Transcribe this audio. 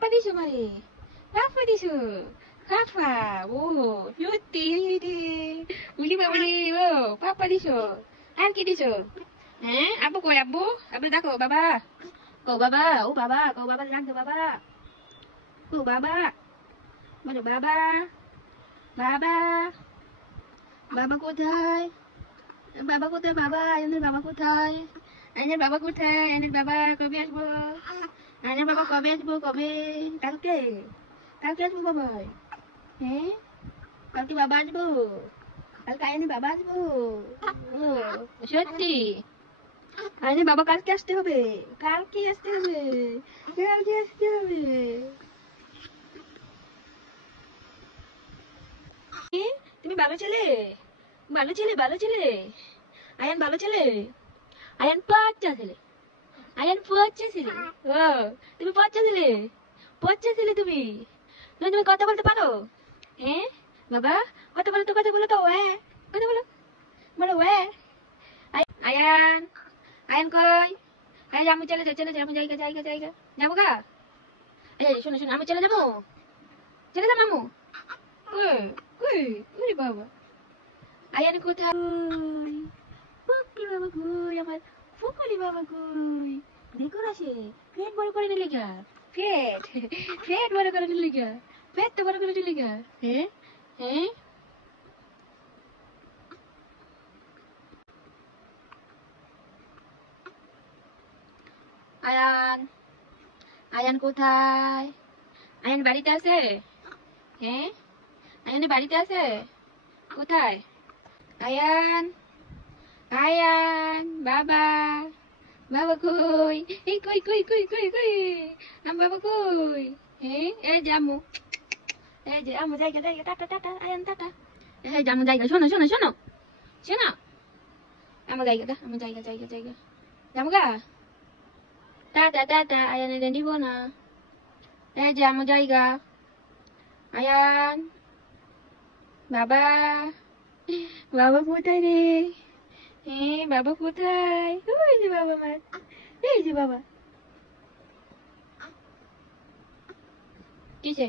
Papa দিছো মারে Papa দিছো Papa ও সত্যি রে উলি বাবা রে ও Papa দিছো আর কি দিছো হ্যাঁ আব্বু কই আব্বু আব্বু দেখো বাবা কও বাবা ও বাবা কও বাবা ডাক দাও বাবা ও বাবা বলো বাবা বাবা বাবা কোথায় বাবা কোথায় বাবা আয়নের বাবা কোথায় আয়নের বাবা কোথায় আয়নের বাবা কবে আসবো আয়নের বাবা কবে আসবো কবে কালকে কালকে আসবো বাবা হ্যাঁ কালকে বাবা আসবো কালকে আয়নের বাবা আসবো ও সত্যি আয়নের বাবা কালকে আসতে হবে কালকে আসতে হবে কালকে আসতে হবে তুমি ভালো ছেলে ভালো ছেলে ভালো ছেলে আয়ান ভালো ছেলে আয়ান পচ্চা ছেলে আয়ান পচ্চা ছেলে ও তুমি পচ্চা ছেলে তুমি তুমি কথা বলতে পারো হ্যাঁ বাবা কথা বলো তো কথা বলো তো হ্যাঁ কথা বলো বলো হ্যাঁ আয়ান আয়ান কই আয়ান আমি চলে যাও আমি জায়গা জায়গা জায়গা যাবো গা এই শোনো শোনো আমি চলে যাবো মামু কই কই কই বাবা আয়ান কোথায় ফুকলি বাবা কই আমার ফুকলি বাবা কই দেখো আসে পেট বড় করে নিলে গা পেট পেট বড় করে নিলে গা পেট তো বড় করে নিলে গা হ্যাঁ হ্যাঁ আয়ান আয়ান কোথায় আয়ান বাড়িতে আছে হ্যাঁ আয়ান বাড়িতে আছে কোথায় আয়ান আয়ান বাবা বাবা কই এই কই কই কই কই কই আম বাবা কই হ্যাঁ এই যে আম্মু এই যে আম্মু জায়গা জায়গা টাটা টাটা আয়ান টাটা এই যে আম্মু জায়গা শোনো শোনো শোনো শোনো আমার জায়গা আমার জায়গা জায়গা জায়গা যাবো গা টাটা টাটা আয়ান এনে দিব না এই যে আমার জায়গা আয়ান বাবা বাবা কোথায় রে হ্যাঁ বাবা কোথায় ওই যে বাবা আমার এই যে বাবা কিসে